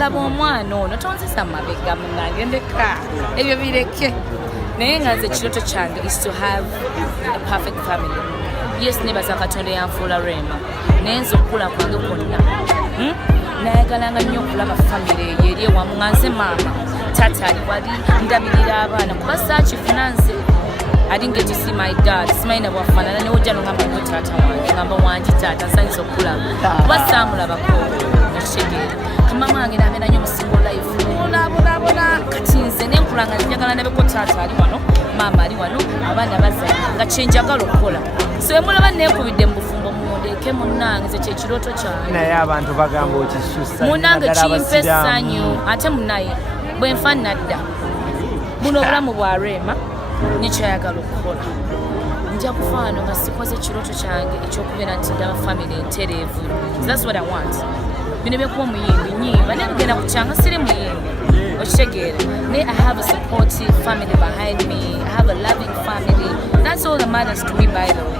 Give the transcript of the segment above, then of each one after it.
laba omwana ono tonzisa mabega munange ndeka ebyo bireke naye nga nze ekiroto kyange is to have a perfect family. Yes, nebaza Katonda yanfuula Rema naye nze okukula kwange kwonna nayagalanga nnyo okulaba famire eyo eri ewamu nga nze maama taata ali wali ndabirira abaana kuba saakifuna nze. I didn't get to see my dad. Simaina bwafaanana ne ojja nongamba ngo taata wange ngamba wangi taata nsanyusa okulaba kuba saamulabako ekitegeera mama wange nabeera nnyo musingo life olabona kati nze nenkulanga njagala ndabeko taata ali wano maama ali wano abaana bazala nga kyenjagala okukola so emulaba neekubidde mu bufumbo mundeeke munnange ze kyekirooto kyange naye abantu bagamba okisusa munnange kimpe essanyu ate munnaye bwe nfa nadda buno obulamu bwa Rema nikyayagala okukola nja kufaano nga sikoze ekirooto kyange ekyokubeera nti ndaba famire entereevu. That's what I want. Bino byekuba omuyimbi nyimba naye bigenda kukyanga siri muyimbi okitegeera naye I have a supportive family behind me. I have a loving family. That's all that matters to me, by the way.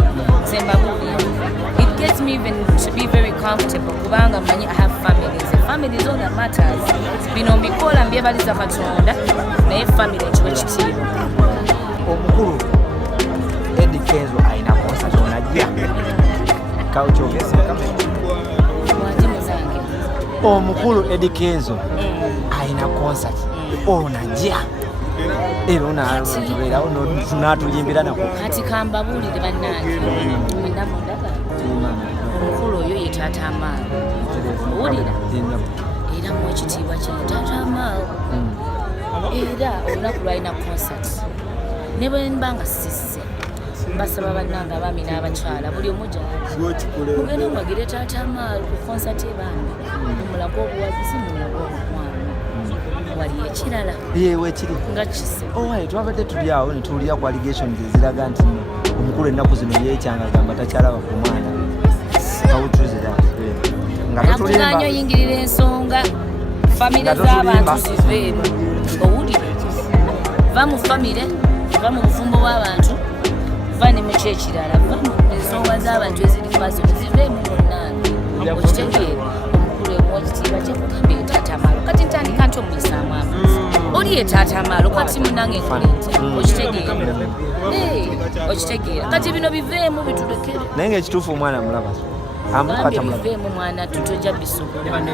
It gets me even to be very comfortable kubanga manyi I have families. The family is all that matters. Bino mbikola mbyebaliza Katonda naye family ekiwa ekitiibwa. Omukulu Eddy Kenzo ayina concert onajja kaukyogesa omukulu Eddy Kenzo ayina concert onajja era onatubeerawo n'atulimbira nako kati kambabuulire bannange ndaba omukulu oyo ye taata amaalo owulira era mu ekitiibwa kye taata amaalo era olunaku lwalina concert ne bwe mbanga sisse mbasaba bannange abaami n'abakyala buli omu gyali mugende mubagire taata amaalo ku concert ebambi mumulaga obuwagizi mulaga obukwano wali ekirala yewe kiri nga kise twabadde tuli awo ne tuwulira ku allegations eziraga nti omukulu ennaku zino yeekyanga agamba takyalaba ku mwana awutuzira nga nakuganya oyingirira ensonga famire z'abantu ziveeru owulire va mu famire va mu bufumbo bw'abantu va ne mu kyekirala va mu ensonga z'abantu eziri kwazo ziveemu munnange okitegeera omukulu ekitiibwa kyekugamba etaata amaalo kati ntandika nti omuyisaamu amaazi oli etaata amaalo kati munnange enkole nti okitegeera kati bino biveemu bitulekere naye ngaekituufu omwana mulaba biveemu mwana tutojja bisobola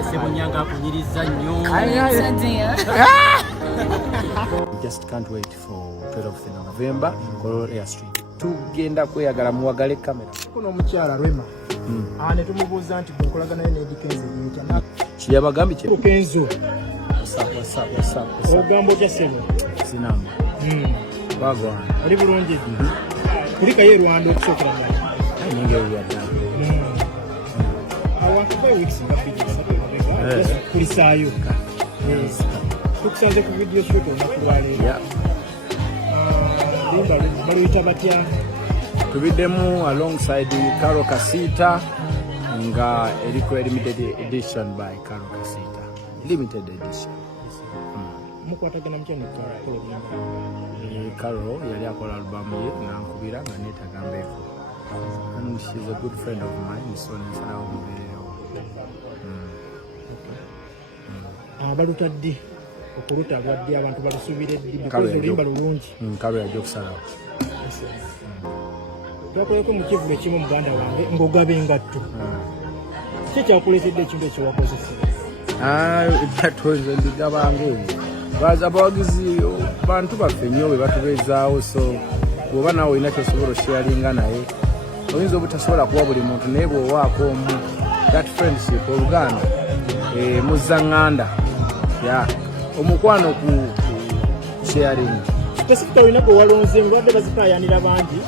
just can't wait for 12th November Color Air Street. Tugenda kweyagala muwagale kamera. Kuno omukyala Rema. Ne tumubuuza nti bw'okolagana naye ne Edd Kenzo yetya. Kiyabagambi kye. Kenzo. Wasa. Ogamba otya ssebo? Sinamba. Bagwana. Ali bulungi. Kulika ye Rwanda okusookera naye. Ninge uyadde. Awantu 5 weeks nga bijja. Kulisaayo. Tukusanze ku video shoot onakulwaleero. Baluyita batya? Tubiddemu alongside Karo Kasita nga eriko limited edition by Karo Kasita. Limited edition. Mukwatagana mutya ne Karo yali akola album ye nankubira nga neetagambeeko. And she's a good friend of mine, so nsalawo mubeerewo. Balutadde okuluta lwadde abantu balusuubira eddi because oluyimba lulungi. Karo yajja okusalawo. Twakoleko mu kivulo ekimu muganda wange ng'ogaba engatto. Ki ekyakuleetedde ekintu ekyewakozesa? Engatto ezo ndigabanga ezo. Baza abawagizi bantu baffe nnyo bwe batubeezaawo, so bw'oba naawe olina kyosobola osharinga naye oyinza obutasobola kuwa buli muntu naye bw'owaako omu that friendship oluganda muzaŋŋanda omukwano ku sharing. Specifica olina gwe walonze ngwadde bazikaayanira bangi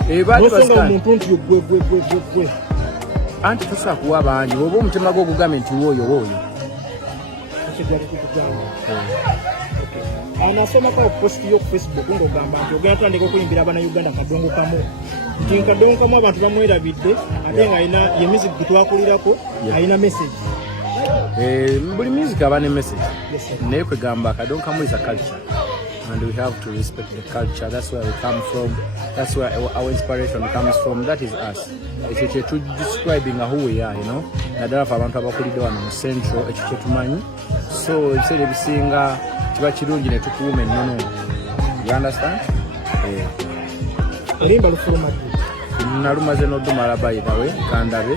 nosonga omuntu nti gwe anti tosobola kuwa bangi oba omutima gwe ogugambe nti woyo ekyojali kukugamba. Anasomako posti yo ku Facebook ng'ogamba nti ogenda tutandika okuyimbira Abannayuganda kadongo kamu nti kadongo kamu abantu bamwerabidde ate nga alina ye music gitwakulirako alina message. Buli music aba ne message naye kwegamba kadongo kamu is a culture. and we have to respect the culture. That's where we come from. That's where our inspiration comes from. That is us. It's describing who we are, you know. Nadala for abantu abakulidde wano mu central ekyo kyetumanyi. So ebiseera ebisinga kiba kirungi ne tukuuma ennono. You understand? Olimba lufuluma nalumaze n'oddumala by the way kandabe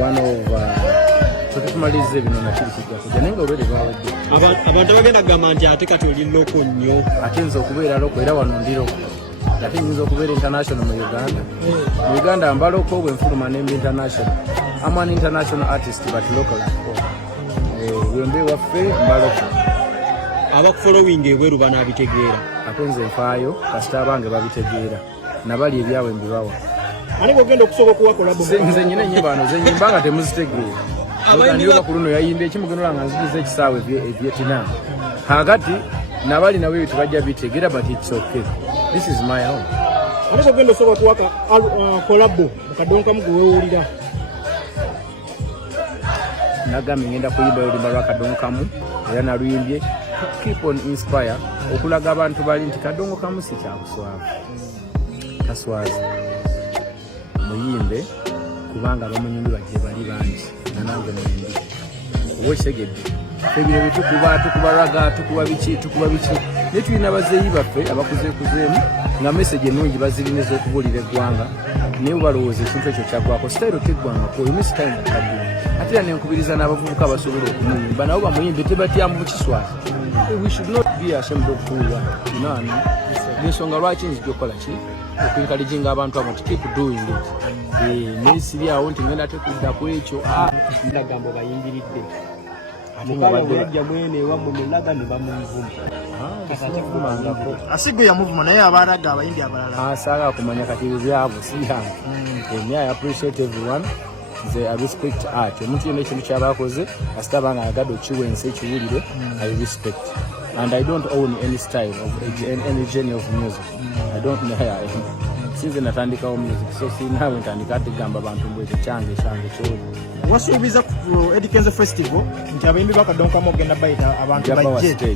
one of tumalirize bino nakiri kijja kujja naye nga olwere bawedde abantu abagenda kugamba nti ate kati oli loko nnyo ate nza okubeera loko era wano ndi loko ate nyinza okubeera international mu Uganda mu Uganda mba loko bwenfuluma nemba international. I'm an international artist but local wembe waffe mba loko abakufollowing ebweru banaabitegeera ate nze nfaayo kasita abange babitegeera nabali ebyawe mbibawa ani bwogenda okusobola okuwakola nze nyina ennyimba ze nyimba nga temuzitegeera ndiyoka ku luno yayimba ekimugenola nga nzigiza ekisaawe e Vietnam kakati nabali nawe tebajja bitegeera but it's okay. This is my home. ani bwogenda osobola okuwaka kolabo mu kadonkamu gwe weewulira nagambye ngenda kuyimba oluyimba lwa kadonkamu era naluyimbye keep on inspire okulaga abantu bali nti kadongo kamu si kyakuswavu kaswazi muyimbe kubanga bamunyumbi bajje bali bangi nanange mwendi owekitegedde ebyo byetukuba raga tukuba biki ne tulina bazeeyi baffe abakuzeekuzeemu nga message ennungi bazirina ez'okubuulira eggwanga naye balowooza ekintu ekyo kyaggwako sitayiro teggwangako emisitayiro kaddu ate era nenkubiriza n'abavubuka basobola okumuyimba nabo bamuyimbe tebatyamu bukiswazi. We should not be ashamed of who we are. You know what I mean? Ensonga lwaki nzija okukola ki okuencouraginga abantu abo to keep doing it. Nesiri awo nti ngenda tekudda ku ekyo ndagambo bayimbiridde mukala wajja mwene ewammwe mulaga ne bamuvuma kasakivumangako asigo yamuvuma naye abaraga abayimbi abalala asaaga kumanya kati byabo si yange. I appreciate everyone. I respect art. Omuntu yonna ekintu kyabakoze kasita abanga agadde okiwensa ekiwulire I respect and I don't own any style of any genre of music. I don't know since natandikawo music so sinaawe ntandika ategamba abantu mbweze kyange kyoli wasuubiza ku Edd Kenzo Festival nti abayimbi bakadonkamu ogenda bayita abantu bajje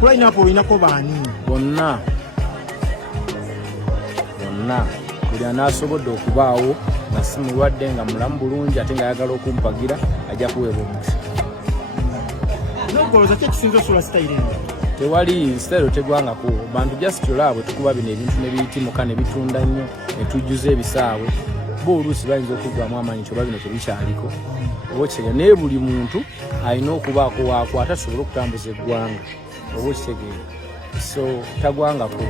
kulaina hapo olinako baani bonna buli anaasobodde okubaawo nga simulwadde nga mulamu bulungi ate nga ayagala okumpagira ajja kuweebwa omukisa. nogoloza ki ekisinza osula sitayiro eno tewali sitayiro tegwangako bantu just olaba tukuba bino ebintu nebiyitimuka ne bitunda nnyo ne tujjuza ebisaawe bo oluusi bayinza okuggwamu amaanyi nti oba bino tebikyaliko oba okitegeera naye buli muntu alina okubaako waakwata asobole okutambuza eggwanga oba okitegeera so tagwangako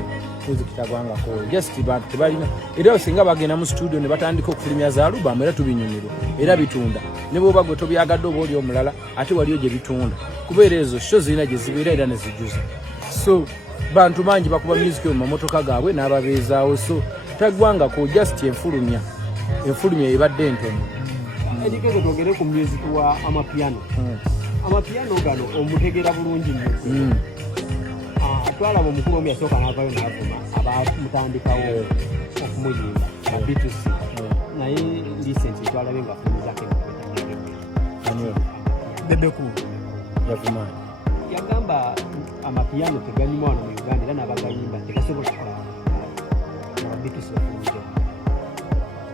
kitagwangako just bantu tebalina era singa bagenda mu studio ne batandika okufulumya za alubamu era tubinyumirwa era bitunda ne bwoba gwe tobyagadde oba oli omulala ate waliyo gye bitunda kubeera ezo sho zirina gye zibeera era ne zijjuza so bantu bangi bakuba music mu mamotoka gaabwe n'ababeezaawo so tagwangako just enfulumya ebadde entono. Eddy Kenzo twogere ku music wa amapiano amapiano gano omutegeera bulungi nnyo twalaba omukulu omu yasooka n'avayo n'avuma abamutandikawo okumuyimba abitusi naye recently twalabe nga afumizako bebeku yavuma yagamba amapiano teganyuma wano mu Uganda era n'abagayimba tegasobola abitusi okumuja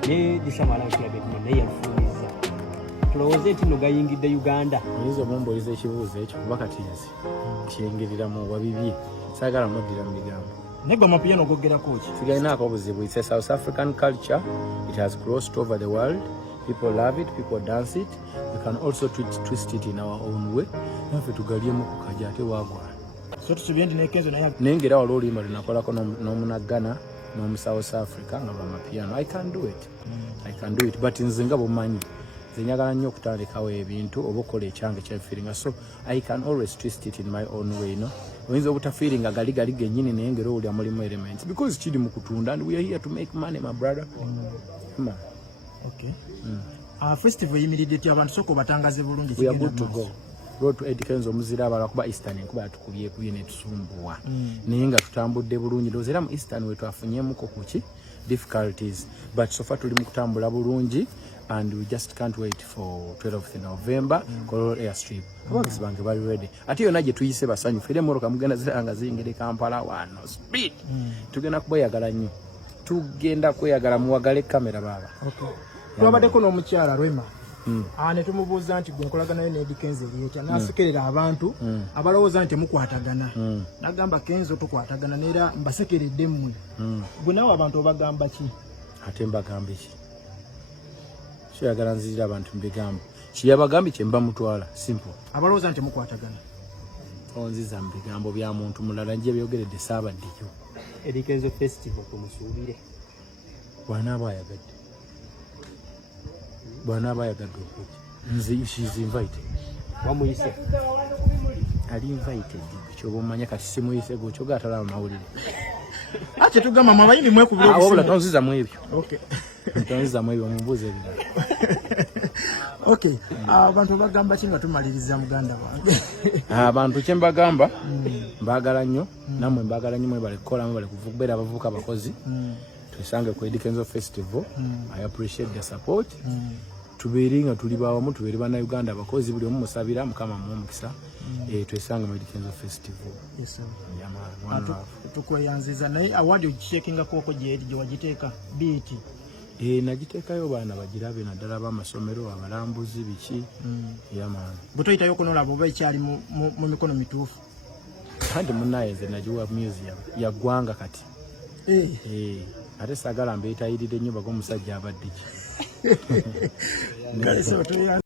naye gisamala nkirabekuma naye yafumiza tulowooze nti no gayingidde Uganda oyinza omumboliza ekibuuzo ekyo kuba kati nzi kiyingiriramu wabibye saagala muddira mu bigambo negba amapiano gogerako ki sigalinaako obuzibu. It's a South African culture. It has crossed over the world. People love it, people dance it. We can also twist it in our own way naffe tugaliemu kukaja ate wagwana so tusubye ndi ne Kenzo naye nengera wali oluyimba lunakolako n'omunaggana n'omu South Africa nga lwamapiano. I can do it but nze nga bumanyi zenyagala nnyo okutandikawo ebintu oba okola ekyange kyafiringa so I can always twist it in my own way no oyinza obutafiringa gali gennyini naye ngera olya mulimu elements because kiri mu kutunda and we are here to make money my brother. Okay. Festival yimiridde ti abantu soko batangaze bulungi we are good to go. Road to Edd Kenzo omuzira abala kuba Eastern enkuba yatukubyekuye netusumbuwa naye nga tutambudde bulungi ndowooza era mu Eastern we twafunyemuko kuki difficulties but so far tuli mu kutambula bulungi and we just can't wait for 12th November Kololo airstrip. Abagizi bange bali ready. Ate yonna gye tuyise basanyufu era emmoroka mugenda ziranga ziyingire Kampala wano speed. Tugenda kubayagala nnyo. Tugenda kweyagala muwagale kamera baba. Okay. Twabaddeko n'omukyala Rema. Ne tumubuuza nti gwe nkolagana naye ne Eddy Kenzo Lwaki n'asekerera abantu abalowooza nti mukwatagana. N'agamba Kenzo tukwatagana neera mbasekeredde mmwe. Gwe naawe abantu obagamba ki? Ate mbagamba ki? Kyayagala nzirira abantu mbigamba. Kiyabagambye kye mba mutwala simple. Abalowooza nti mukwatagana. Onziza mu bigambo bya muntu mulala nje byogeredde Ssaabaddijo. Eddy Kenzo Festival tumusuubire. Bw'anaaba ayagadde. Bw'anaaba ayagadde okujja. She's invited. Wamuyise? Ali invited. Kyoba omanya kati simuyise gwe kyoga atalaba mawulire. Ate tugamba mabayini mwekubula obusimu. Wabula tonziza mu ebyo. Okay. Tonziza mu ebyo mubuuze ebirala. Okay. Abantu bagamba ki nga tumaliriza muganda wange? Abantu kye mbagamba mbagala nnyo namwe mbagala nnyo mwebale kukola mwebale kubeera abavubuka abakozi. Twesange ku Edd Kenzo Festival. I appreciate the support. Tubeere nga tuli bawamu tubeere bannayuganda abakozi buli omu musabira Mukama mu omukisa. Twesange mu Edd Kenzo Festival. Yes sir. Yamaa. Tukweyanziza naye awadi ogikyekinga koko gye wagiteeka biiti. Nagiteekayo baana bagirabe naddala b'amasomero abalambuzi biki. Yamaa. Bwe toyitayo okunoola bw'oba ekyali mu mikono mituufu. Kandi munnaye nze nagiwa museum ya ggwanga kati. Ate saagala mbeetayirire nnyo baga omusajja abadde ki.